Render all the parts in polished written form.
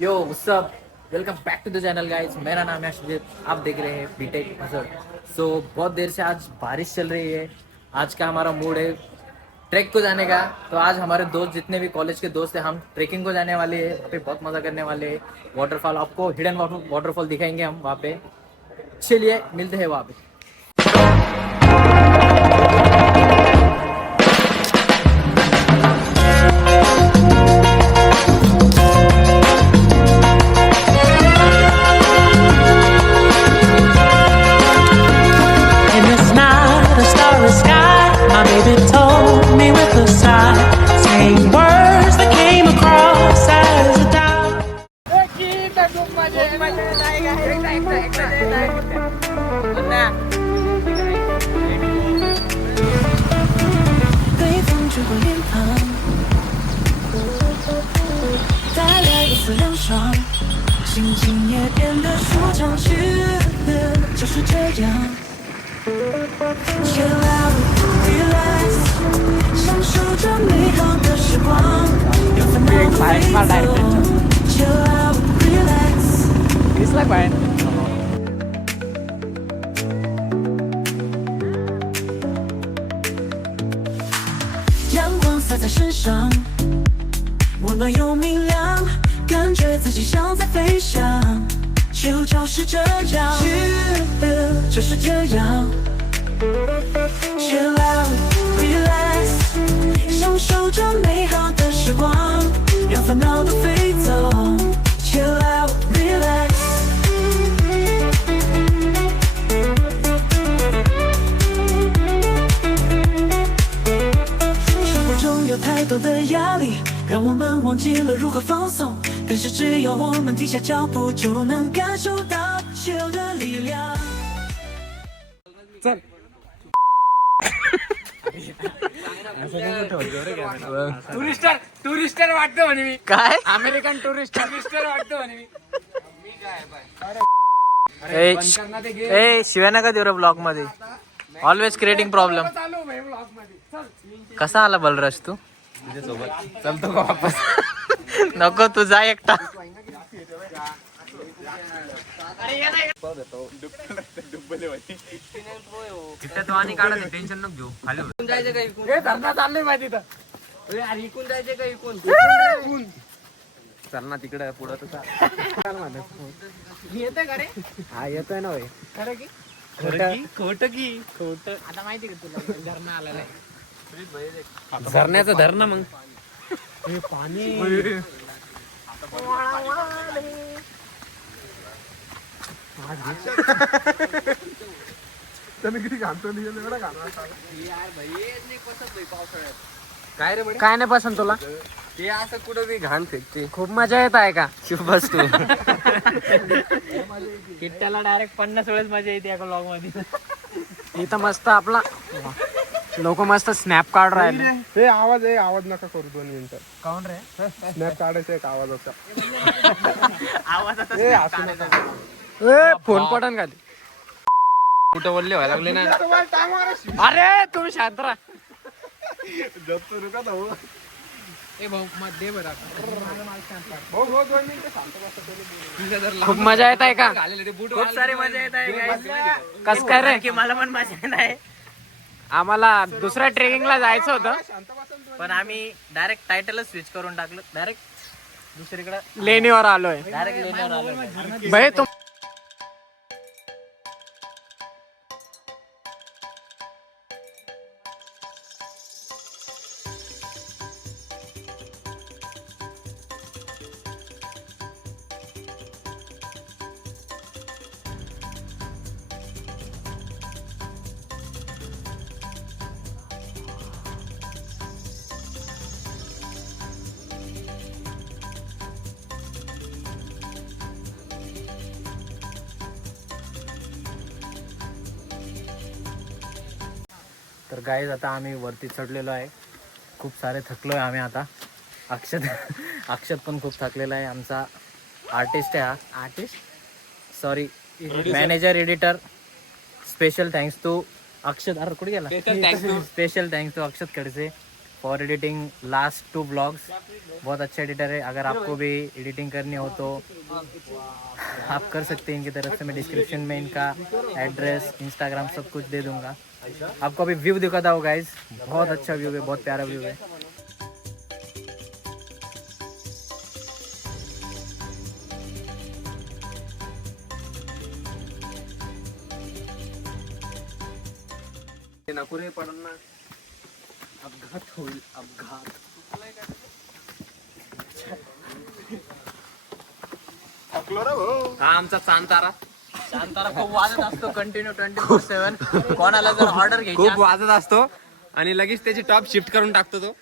Yo what's up, welcome back to the channel guys. मेरा नाम है अश्वित, आप देख रहे हैं बीटेक हजर। सो बहुत देर से आज बारिश चल रही है। आज का हमारा मूड है ट्रैक को जाने का। तो आज हमारे दोस्त जितने भी कॉलेज के दोस्त हैं हम ट्रेकिंग को जाने वाले हैं। वहाँ पे बहुत मज़ा करने वाले हैं। वाटरफॉल आपको हिडन वाटरफॉल दिखाएंगे हम वहाँ पे। चलिए मिलते हैं वहाँ पे। In this night, a starry sky, my baby told me with a sigh, saying words that came across as a doubt.北风吹过脸庞，带来一丝凉爽，心情也变得舒畅起来，就是这样。Chill out, relax，享受着美好的时光，让烦恼都飞走。Chill out, relax。阳光洒在身上，温暖又明亮，感觉自己像在飞翔。就就是这样，就是这样。Chill out, relax，享受着美好的时光，让烦恼都飞走。Chill out, relax。生活中有太多的压力，让我们忘记了如何放松。但是只要我们停下脚步，就能感受到自由的力量。टुरिस्टर वाटतो म्हणे मी. काय अमेरिकन टुरिस्टर वाटतो म्हणे मी. ए शिव्या नका देऊ रे ब्लॉग मध्ये. Always creating problem. चालू भाई ब्लॉग मध्ये. चल. कसा आला बलराज तू? चलतो का वापस. नको तू जा एकटा. टेन्शन नको घेऊ. खाली जायचं का इकून? हे धरणा चाललोय माहिती तर. अरे इकून जायचं का इकून? चल ना तिकडे पुढं तर चाल. येतोय का रे? हा येतोय ना भाई. खरं की? खोट की खोट. आता माहिती का तुला धरणा आलेला आहे? झरण्याचं धरणं मग. पाणी त्याने किती घालतो एवढा घालणार. काय रे म्हणे? काय नाही पसंत तुला? ते असं कुठं बी घाण फेकते. खूप मजा येत आहे का? शुभ बस तू. किट्ट्याला डायरेक्ट 50 वेळेस मजा येते एका ब्लॉग मध्ये. इथं मस्त आपला लोक मस्त स्नॅप काढ राहिले. हे आवाज नका करू 2 मिनिटं. कोण रे? स्नॅप काढायचा एक आवाजाचा. आवाजाचा ए असं नका. ए फोन पटन खाली. कुठं वल्ले व्हायला लागले ना. अरे तुम्ही शांत राहा. जप्तो रुका तो. ए भाऊ मध्ये बरं. हो 2 मिनिटं शांत बसा. खूप मजा येत आहे का? खूप सारी मजा येत आहे. कस काय रे? की मला पण मजा येत आहे. आम्हाला दुसऱ्या ट्रेकिंगला जायचं होतं पण आम्ही डायरेक्ट टायटलच स्विच करून टाकलं. डायरेक्ट दुसरीकडे लेणीवर आलोय. डायरेक्ट लेणीवर आलोय. भाई तुम तर गाईज आता आम्ही वरती चढलेलो आहे. खूप सारे थकलो आहे आम्ही आता. अक्षत पण खूप थकलेला आहे. आमचा आर्टिस्ट आहे हा. Artist sorry manager editor. Special thanks to Akshat. अरे कुठे गेला? Special thanks to Akshat Khadse. For editing last 2 blogs. बहुत अच्छा एडिटर है, अगर आपको भी एडिटिंग करनी हो तो आप कर सकते हैं इनकी तरफ से। मैं डिस्क्रिप्शन में इनका एड्रेस, इंस्टाग्राम सब कुछ दे दूंगा। आपको अभी व्यू दिखाता हूँ गाइज, बहुत अच्छा व्यू है, बहुत प्यारा व्यू है। नकुरे पडून ना अपघात होईल, अपघात. थकलो रे भाऊ. हा आमचा चांतारा शांतारा खूप वाजत असतो कंटिन्यू 24/7. कोणाला जर ऑर्डर घ्यायची खूप वाजत असतो आणि लगेच त्याची टॉप शिफ्ट करून टाकतो तो.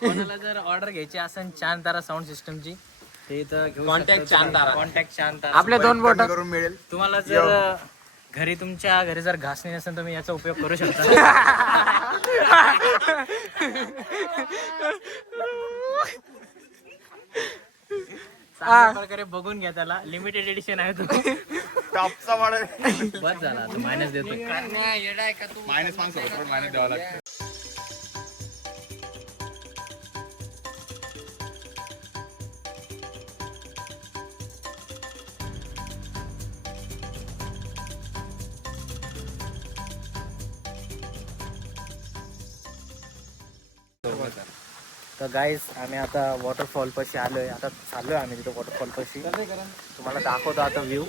कोणाला जर ऑर्डर घ्यायची असेल शांतारा साऊंड सिस्टमची ते इथं घेऊ Contact शांतारा. कॉन्टॅक्ट शांतारा. आपले 2 बोट करून मिळेल. तुम्हाला जर घरी तुमच्या घरी जर घासणी नसेल तुम्ही याचा उपयोग करू शकता. चांगल्या प्रकारे बघून घ्या, त्याला लिमिटेड एडिशन आहे तो. टॉपचा वाढ. बस झाला, आता मायनस देतोय. -500 मायनस द्यावा लागतं. तर गाईज आम्ही आता वॉटरफॉल पाशी आलोय, आता चाललोय आम्ही तिथं वॉटरफॉल पाशी. तुम्हाला दाखवतो आता व्ह्यू.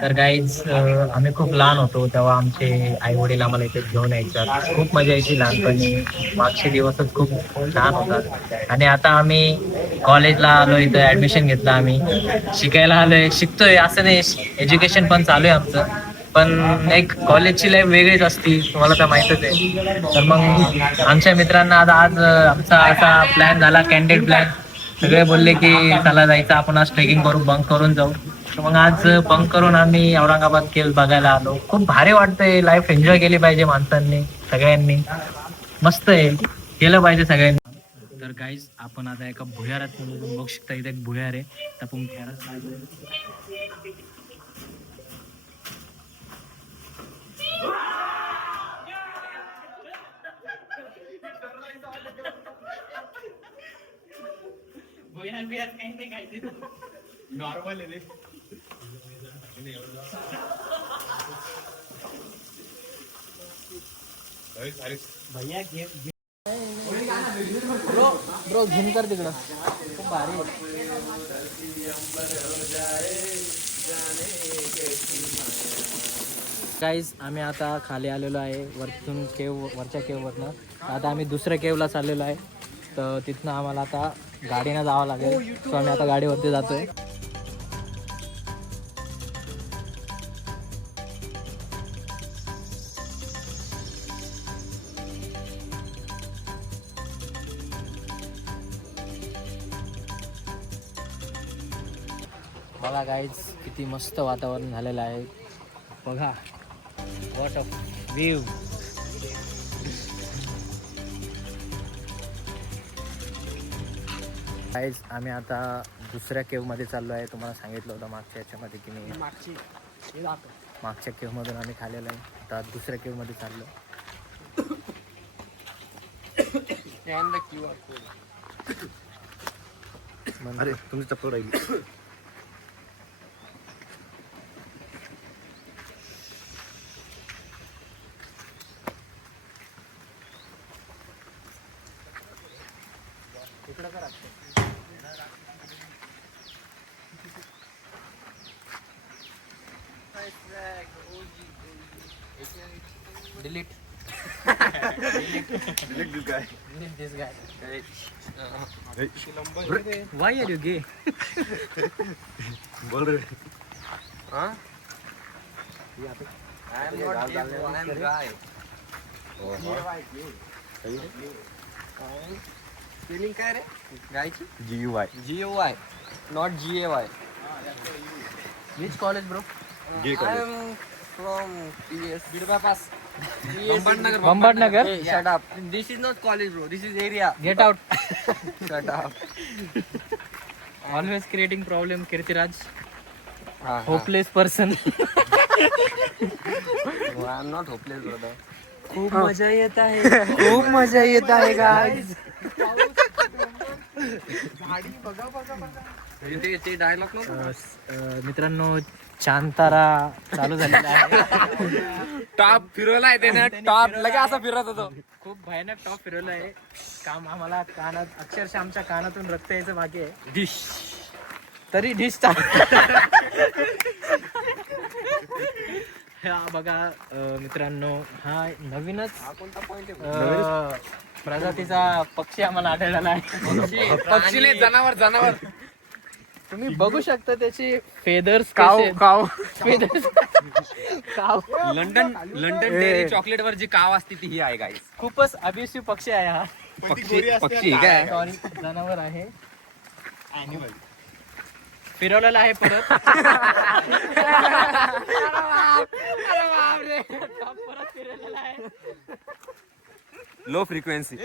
तर गाईज आम्ही खूप लहान होतो तेव्हा आमचे आई वडील आम्हाला इथे घेऊन यायच्यात. खूप मजा यायची लहानपणी. मागचे दिवसच खूप छान होतात. आणि आता आम्ही कॉलेजला आलो, इथं ऍडमिशन घेतलं, आम्ही शिकायला आलोय, शिकतोय असं नाही, एज्युकेशन पण चालू आहे आमचं. पण एक कॉलेजची लाईफ वेगळीच असती, तुम्हाला तर माहितच आहे. तर मग आमच्या मित्रांना आता आज आमचा असा प्लॅन झाला, कॅन्डिडेट प्लॅन. सगळे बोलले की चला जायचं आपण, आज ट्रेकिंग करू, बंक करून जाऊ. तर मग आज बंक करून आम्ही औरंगाबाद केव्ह बघायला आलो. खूप भारी वाटतंय, लाईफ एन्जॉय केली पाहिजे माणसांनी, सगळ्यांनी. मस्त आहे, केलं पाहिजे सगळ्यांनी. तर गाईज आपण आता एका भुयारात बघू शकता, इथे एक भुयार आहे. तर आपण नॉर्मल आहे. ब्रो झूम कर तिकडं, खूप भारी. गाईज आम्ही आता खाली आलेलो आहे, वरतून वरच्या केव्हवरनं. आता आम्ही दुसऱ्या केव्हला चाललेलो आहे. तर तिथनं आम्हाला आता गाडीनं जावं लागेल. सो आम्ही आता गाडीवरती जातोय. बघा गाईज किती मस्त वातावरण झालेलं आहे, बघा. What of view. गाईज आम्ही आता दुसऱ्या केव्हमध्ये चाललो आहे. तुम्हाला सांगितलं होतं मागच्या याच्यामध्ये की मी मागच्या केव्हमधून आम्ही खाल्लेलं आहे. आता दुसऱ्या केव्हमध्ये चाललो. अरे तुमची चप्पल राहिली. Delete. Delete this guy. Delete this guy. Hey. Why are you gay? बोल रे. हा I am not gay, bro. I am guy. Spelling काय रे गायची? GUI. GUI, not GAY. Which college, bro? Gay I college. am from PS. Bidba pass. बंबाटनगर shut up. This is not college bro, this is area. Get out shut up. Always creating problem. Kirtiraj hopeless person. I am not hopeless brother. खूप मजा येत आहे. खूप मजा येत आहे guys. ते डायलॉग नको. मित्रांनो चांतारा चालू झालेला आहे. टॉप फिरवला आहे त्याने. टॉप लगे असा फिरत होतो. खूप भयानक टॉप फिरवलं आहे. काम आम्हाला कानात अक्षरशः आमच्या कानातून रक्त यायचं बाकी आहे. डिश. तरी डिश हा बघा मित्रांनो, हा नवीनच प्रजातीचा पक्षी आम्हाला आढळलेला आहे. पक्षी नाही, जनावर. तुम्ही बघू शकता त्याची फेदर्स. काव. फेदर्स काव. लंडन डेअरी चॉकलेट वर जी काव असते ती ही आहे गाईस. खूपच अभिष्य पक्षी आहे हा. पक्षी काय. सॉरी, जनावर आहे. फिरवलेला आहे परत. परत फिरवलेला आहे. Low frequency.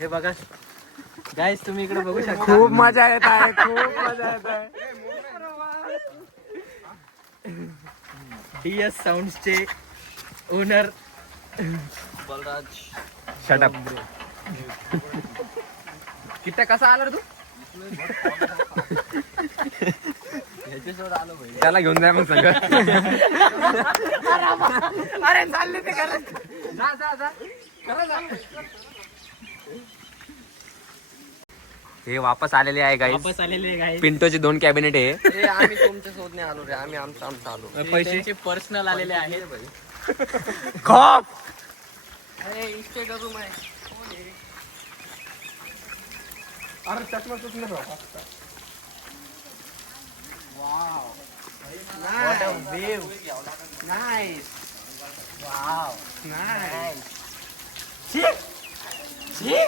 हे बघा गाईस, तुम्ही इकडे बघू शकता. खूप मजा येत आहे. खूप मजा येत आहे. DS साऊंड्सचे ओनर बलराज. Shut up. किट्टा कसा आला रे तू. त्याला घेऊन जाय मग संग. अरे चालले ते करत. जा. हे वापस आलेले आहे गाईस. वापस आलेले गाईस. पिंटोचे 2 कॅबिनेट आहे. आम्ही तुमच्या शोध नाही आलो रे. आम्ही आमचं आलो. पैसे पर्सनल आलेले आहेत. खॉप. अरे इंस्टा रूम आहे. अरे चष्मा चुकलं. What a view. Nice. Wow. Nice. See?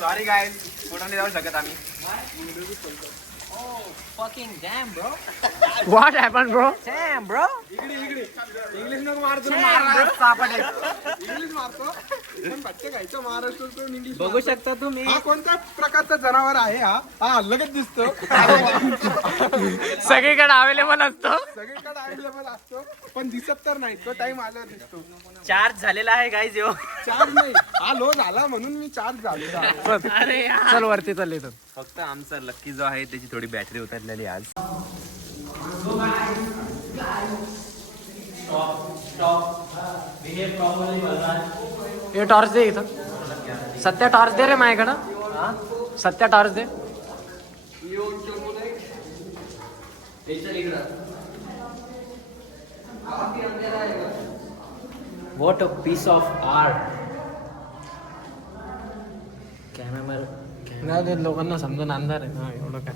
Sorry guys, पुढे नाही जाऊ शकत आम्ही. Oh, fucking damn, bro. What happened bro? Damn, bro. English नको मारतो. इंग्लिश मारतो पण बच्चे खायचं महाराष्ट्रातून इंग्लिश. बघू शकता तुम्ही. हा कोणत्या प्रकारचा जनावर आहे हा लगेच दिसतो. सगळीकडे अवेलेबल असतो. सगळीकडे अवेलेबल असतो पण दिसत तर नाही. तो टाइम आल्यावर दिसतो. चार्ज झालेला आहे गाईज. यो चार्ज नाही, हा लो झाला म्हणून मी चार्ज झालो. अरे यार. चल वरती चालले. फक्त आमचा लक्की जो आहे त्याची थोडी बॅटरी उतरलेली आज. हे टॉर्च दे इथं. सत्या टॉर्च दे रे माझ्याकडं. Satya torch they. What a piece of art. Camera लोकांना समजून अंधार आहे ना एवढं काय.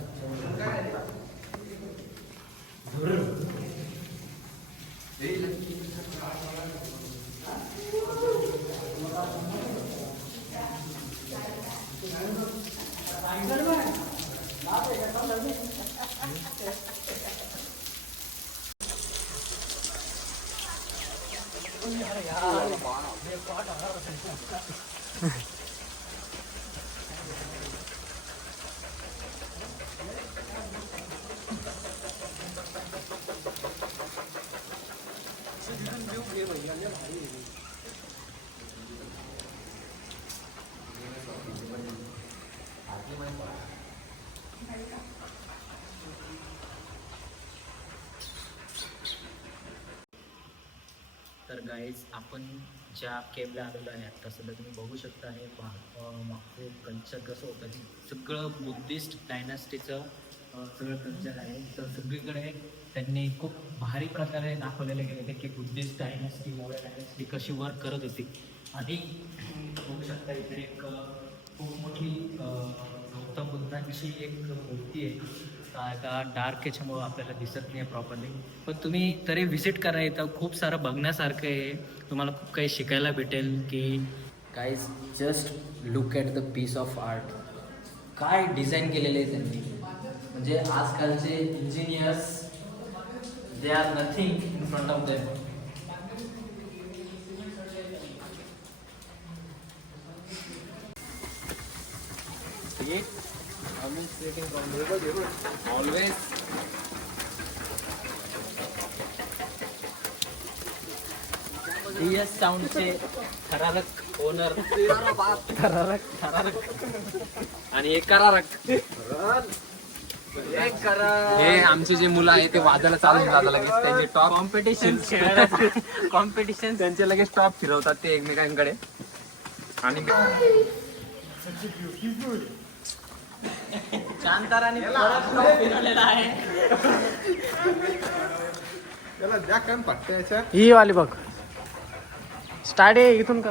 तर गाईज, आपण ज्या केवला आलेलो आहे आता सध्या तुम्ही बघू शकता. हे मागचं कल्चर कसं होतं. सगळं बुद्धिस्ट डायनास्टीचं सगळं कल्चर आहे. तर सगळीकडे त्यांनी खूप भारी प्रकारे दाखवलेले गेले की बुद्धिस्ट डायनास्टी मोगल डायनास्टी कशी वर्क करत होती. आणि बघू शकता इथे एक खूप मोठी गौतम बुद्धांची एक मूर्ती आहे. का डार्क याच्यामुळं आपल्याला दिसत नाही प्रॉपरली, पण तुम्ही तरी व्हिजिट करा. इथं खूप सारं बघण्यासारखं आहे. तुम्हाला खूप काही शिकायला भेटेल. की guys, just look at the piece of art. काय डिझाईन केलेले आहे त्यांनी. म्हणजे आजकालचे engineers they are nothing in front of them. Always DS साऊंडचे थरारक ओनर थरारक आणि हे करारक. हे आमचे जे मुलं आहे ते वाजायला चालून जातात लगेच. त्यांचे टॉप कॉम्पिटिशन कॉम्पिटिशन त्यांचे लगेच टॉप फिरवतात ते एकमेकांकडे. आणि शांताराने परत टॉप फिरवलेला आहे. त्याला द्या कान पट्ट्या याच्या. ही वाली बघ स्टार्ट आहे इथून कर.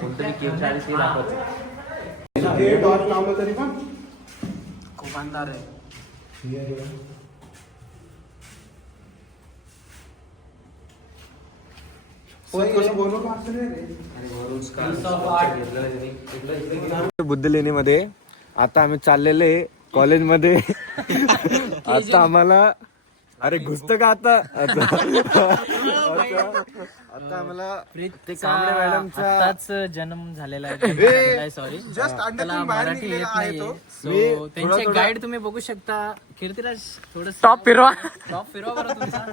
कोणतरी केक चाळीस हे दाखवत. हे डॉट लावलं तरी पण खूप अंधार आहे. कसं बोलवलं असं नाही रे. बुद्ध लेणीमध्ये आता आम्ही चाललेले कॉलेजमध्ये. आता आम्हाला अरे घुसतं का आता आता आम्हाला कांबळे मॅडमचा आताच जन्म झालेला आहे. सॉरी जस्ट अंड्यातून बाहेर निघलेला आहे तो. सो त्यांचे गाईड तुम्ही बघू शकता. कीर्तिराज थोडं टॉप फिरवा. टॉप फिरवा बरं तुमचा.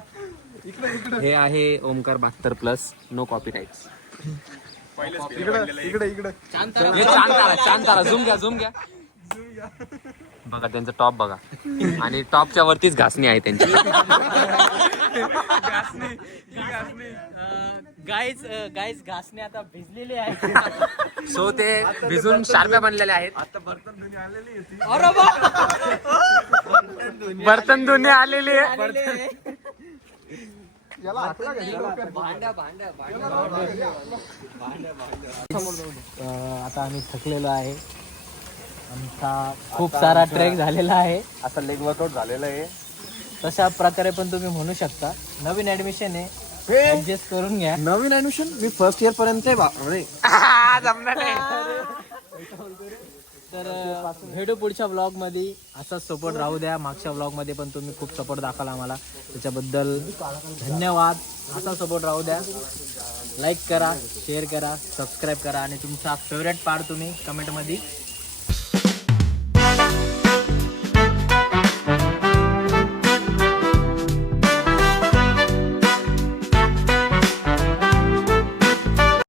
हे आहे ओमकार 72+ नो कॉपीराइट्स. इकडे चांतारा झूम घ्या. बघा त्यांचा टॉप बघा. आणि टॉपच्या वरतीच घासणी आहे त्यांची. गाईज घासणे आता भिजलेले आहे. सो ते भिजून शार्प्या बनलेल्या आहेत. बर्तन धुणे आलेले आहे. याला हाकला घ्या लवकर. आता आम्ही थकलेलो आहे. आमचा खूप सारा ट्रेक झालेला आहे. असं लेग वर्कआउट झालेलं आहे. तशा प्रकारे पण तुम्ही म्हणू शकता. नवीन ऍडमिशन आहे, ऍडजस्ट करून घ्या. नवीन ऍडमिशन मी फर्स्ट इयर पर्यंत आहे. तर भेटू पुढच्या ब्लॉग मध्ये. असाच सपोर्ट राहू द्या. मागच्या ब्लॉग मध्ये पण तुम्ही खूप सपोर्ट दाखवला आम्हाला, त्याच्याबद्दल धन्यवाद. असा सपोर्ट राहू द्या. लाईक करा, शेअर करा, सबस्क्राईब करा आणि तुमचा फेवरेट पार्ट तुम्ही कमेंट मध्ये